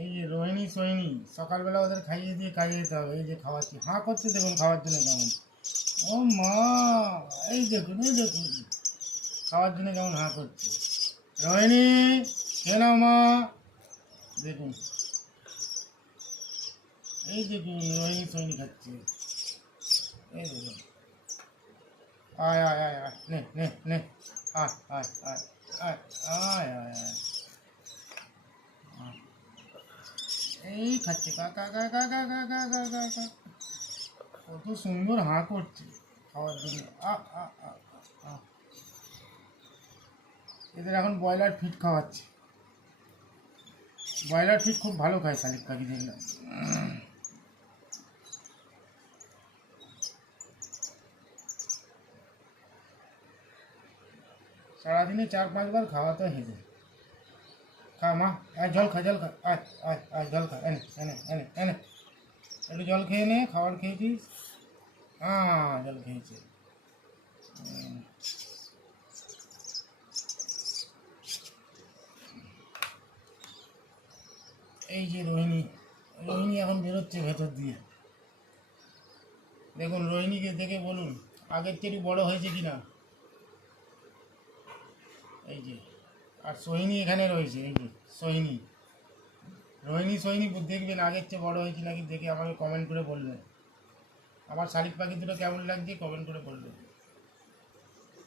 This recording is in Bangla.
এই যে রোহিণী সোহিনী, সকালবেলা ওদের খাইয়ে দিয়ে কাজে যেতে হবে। এই যে খাওয়াচ্ছি, হাঁ করছে দেখুন খাওয়ার জন্য কেমন। ও মা, এই দেখুন এই দেখুন খাওয়ার জন্য কেমন হাঁ করছে। রোহিণী কেন মা, দেখুন এই দেখুন রোহিণী সোহিনী খাচ্ছে। এই দেখুন, আয় আয় আয় আয়, নে নে নে, আয় আয় আয় আয় আয় আয় আয়, এই খাচ্ছে কা কা কা কা কা কা কা কা কা কা। কত সুন্দর হাঁ করছে খাওয়ার জন্য। আ আ আ আ। এদের এখন ব্রয়লার ফিট খাওয়াচ্ছে। ব্রয়লার ফিট খুব ভালো খায় শালিক পাখি দেখলাম। সারাদিনে 4-5 বার খাওয়াতে হেঁটে। খা মা, আয় জল খা জল খা, আয় আয় আয় জল খা, এনে এনে এনে এনে, একটু জল খেয়ে নে। খাবার খেয়েছিস? হ্যাঁ জল খেয়েছে। এই যে রোহিণী, রোহিণী এখন বেরোচ্ছে ভেতর দিয়ে। দেখুন রোহিণীকে দেখে বলুন আগের থেকে বড় হয়েছে কিনা। এই যে, আর সোহিনী এখানে রয়েছে। এই যে সোহিনী, রোহিণী সোহিনী দেখবেন আগের চেয়ে বড় হয়েছে নাকি দেখে আমাকে কমেন্ট করে বলবেন। আমার শালিক পাখি দুটো কেমন লাগছে কমেন্ট করে বলবেন।